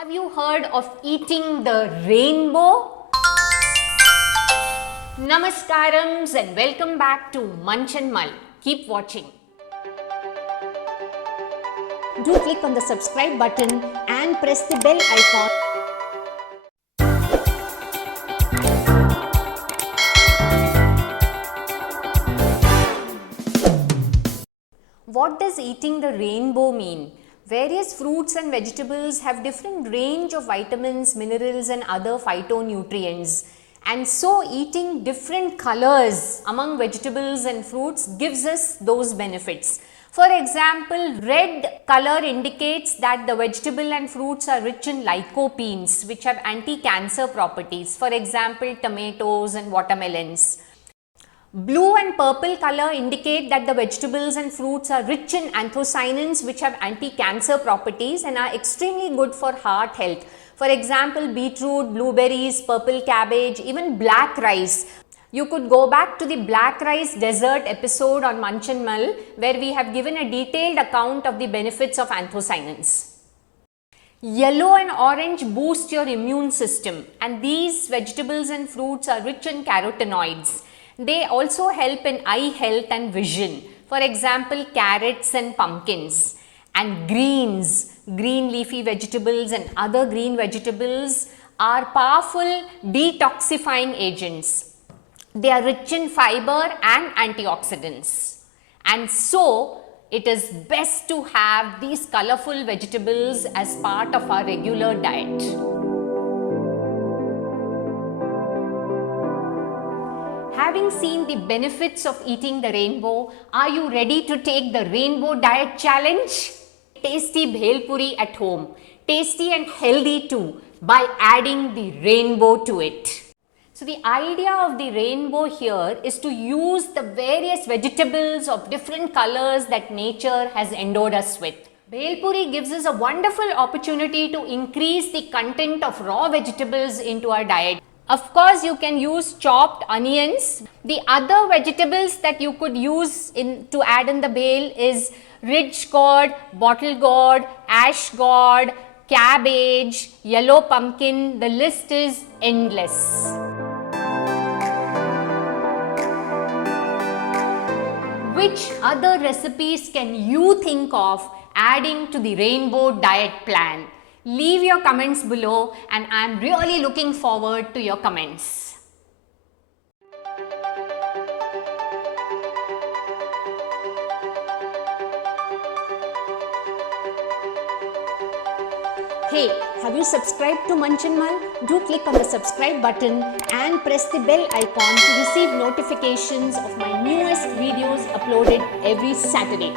Have you heard of eating the rainbow? Namaskarams and welcome back to Munch Mull. Keep watching. Do click on the subscribe button and press the bell icon. What does eating the rainbow mean? Various fruits and vegetables have different range of vitamins, minerals and other phytonutrients. And so eating different colors among vegetables and fruits gives us those benefits. For example, red color indicates that the vegetable and fruits are rich in lycopenes, which have anti-cancer properties. For example, tomatoes and watermelons. Blue and purple color indicate that the vegetables and fruits are rich in anthocyanins, which have anti-cancer properties and are extremely good for heart health. For example, beetroot, blueberries, purple cabbage, even black rice. You could go back to the black rice dessert episode on Munch Mull, where we have given a detailed account of the benefits of anthocyanins. Yellow and orange boost your immune system, and these vegetables and fruits are rich in carotenoids. They also help in eye health and vision. For example, carrots and pumpkins. And greens, green leafy vegetables and other green vegetables are powerful detoxifying agents. They are rich in fiber and antioxidants. And so, it is best to have these colorful vegetables as part of our regular diet. Having seen the benefits of eating the rainbow, are you ready to take the rainbow diet challenge? Tasty Bhelpuri at home, tasty and healthy too, by adding the rainbow to it. So the idea of the rainbow here is to use the various vegetables of different colors that nature has endowed us with. Bhelpuri gives us a wonderful opportunity to increase the content of raw vegetables into our diet. Of course, you can use chopped onions. The other vegetables that you could use to add in the bhel is ridge gourd, bottle gourd, ash gourd, cabbage, yellow pumpkin. The list is endless. Which other recipes can you think of adding to the rainbow diet plan? Leave your comments below and I am really looking forward to your comments. Hey, have you subscribed to Munch Mull? Do click on the subscribe button and press the bell icon to receive notifications of my newest videos uploaded every Saturday.